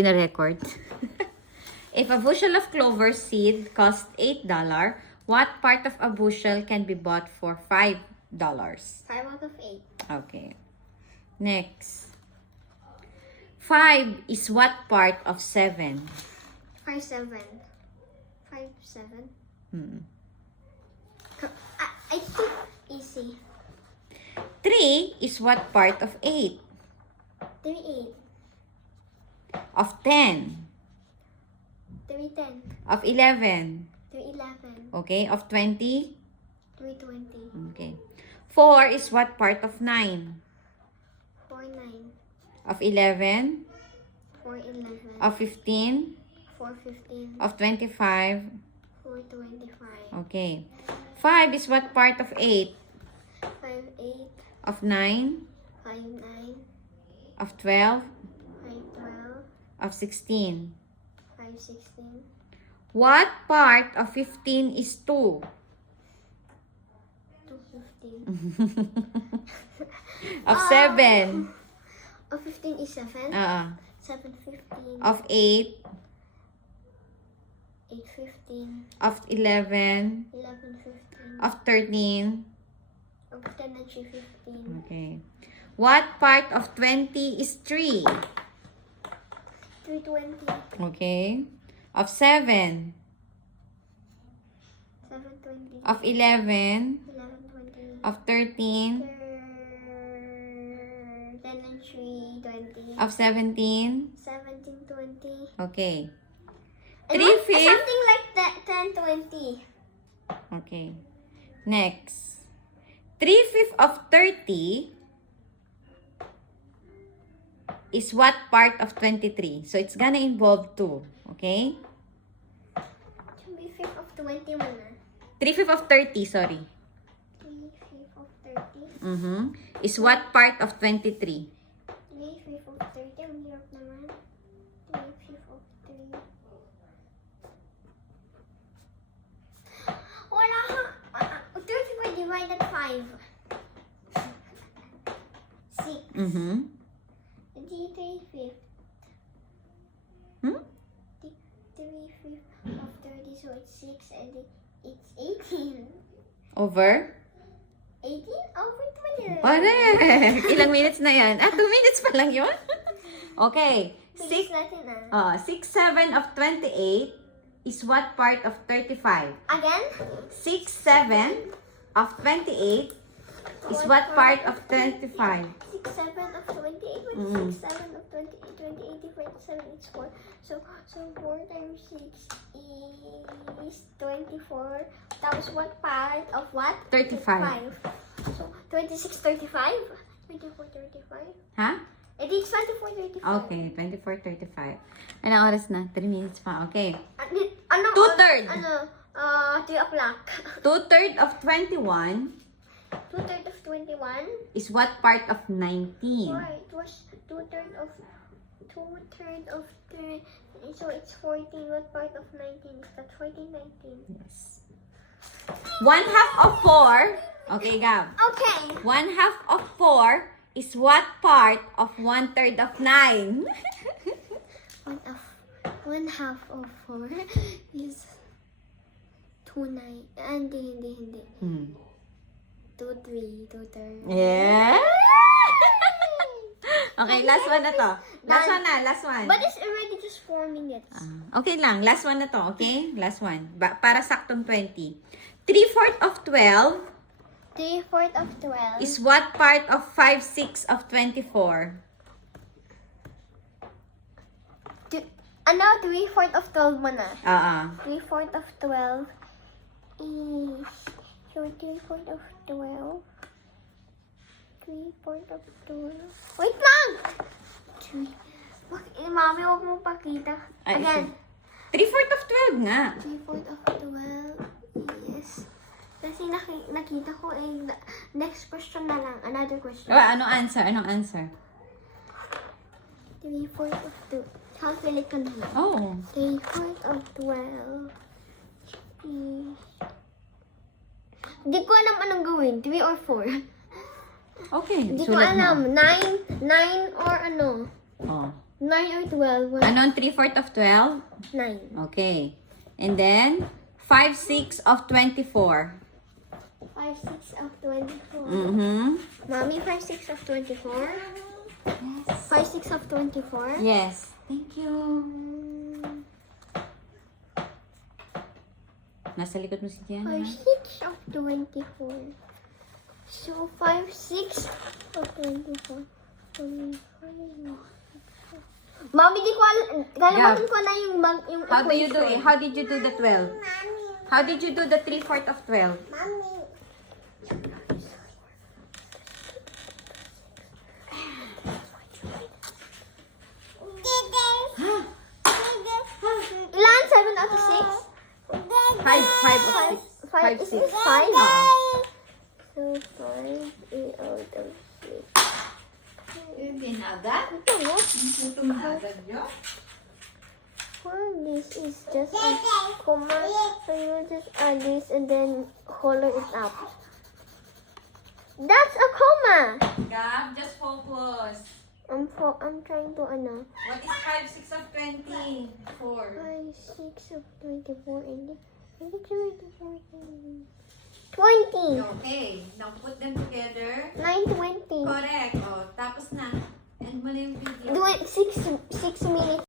Na record. If a bushel of clover seed costs $8, what part of a bushel can be bought for $5? 5 out of 8. Okay. Next. 5 is what part of 7? 5, 7. 5, 7. I think easy. 3 is what part of 8? 3, 8. Of 10? 3, 10. Of 11? 3, 11. Okay. Of 20? 3, 20. Okay. 4 is what part of 9? 4, 9. Of 11? 4, 11. Of 15? 4, 15. Of 25? 4, 25. Okay. 5 is what part of 8? 5, 8. Of 9? 5, 9. Of 12? 5, 12. Of 16? 5, 16. What part of 15 is 2? 2, 15. Of 7? Of 15 is 7. 7, 15. Of 8? 8, 15. Of 11? 11, 15. Of 13? Of 10 and 3, 15. Okay. What part of 20 is 3? 3, 20. Okay. Of 7? 7, 20. Of 11? 11, 20. Of 13? 10 and 3, 20. Of 17? 17, 20. Okay. And 3/5? something like that, 10, 20. Okay. Next. 3/5 of 30 is what part of 23? So, it's gonna involve 2. Okay? 3/5 of 21 na. 3/5 of 30, sorry. 3/5 of 30. Is what part of 23? 3/5 of 30. Ang hirap naman. 3/5 of 3. Wala ka. 34 divided 5. 6. Hindi 3/5. 3/5 of 30, so it's 6 and it's 18. Over? 18 over 20. Correct! Ilang minutes na yan? 2 minutes pa lang yun? Okay. Bilis 6, natin 6, 7 of 28 is what part of 35? Again? 6, 7 of 28 is what part of 25? 6, 7 of 28 with 6, 7 of 28, 28 divided 7 is 4. So 4 times 6 is 24. That was what part of what? 35. So 26, 35? 24, 35? Ha? It is 24, 35. Okay, 24, 35. Anong oras na? 3 minutes pa. Okay. Ano? 2/3. 3 o'clock. 2/3 of 21 2/3 of 21? is what part of 19? Right, it was 2/3 of 3. So it's 14. What part of 19 is that? 14, 19. Yes. 1/2 of 4. Okay, Gab. Okay. 1/2 of 4 is what part of 1/3 of 9? 1/2 of 4 is 2, 9. Hindi. 2, 3, 2/3. Yeah. Okay, last one na to. Last one. But it's already just 4 minutes. Okay lang, last one na to, okay? Last one. Para saktong 20. 3/4 of 12 3/4 of 12 is what part of 5/6 of 24? 3/4 of 12 mo na. 3/4 of 12 is... So, 3/4 of 12. 3/4 of 12. Wait lang! Mami, huwag mo pakita. Again. 3/4 of 12 nga. 3/4 of 12 is... Kasi nakita ko next question na lang. Another question. Anong answer? 3/4 of 2. Calculate ko na lang. Oh. 3/4 of 12 is... Hindi ko alam anong gawin. 3 or 4. Okay. Hindi ko sulat mo. alam. 9 or ano. Oh. 9 or 12. Anong 3/4 of 12? 9. Okay. And then, 5/6 of 24. 5/6 of 24. Mm-hmm. Mommy, 5/6 of 24. Yes. 5/6 of 24. Yes. Thank you. Nasa likod mo si Jen. 5/6 of 24. So, 5/6 of 24. Mommy, di ko kalimutan ko na yung How do you do it? equation. How did you do the 12? How did you do the 3/4 of 12? Mommy. Ilan? 7 out of 6? 5 of 6. 5, Is 6. it 5? So, 5 out of 6. Hindi na agad? Ito, what? Puto na agad yun? Well, this is just a comma. So you just add this and then color it up. That's a comma. Gab, just focus. I'm trying to ano. What is 5/6 of 24? 5/6 of 24 and 20. Okay. Now put them together. 9:20. Correct. Oh, tapos na. End mo na yung video. Do it 6 minutes.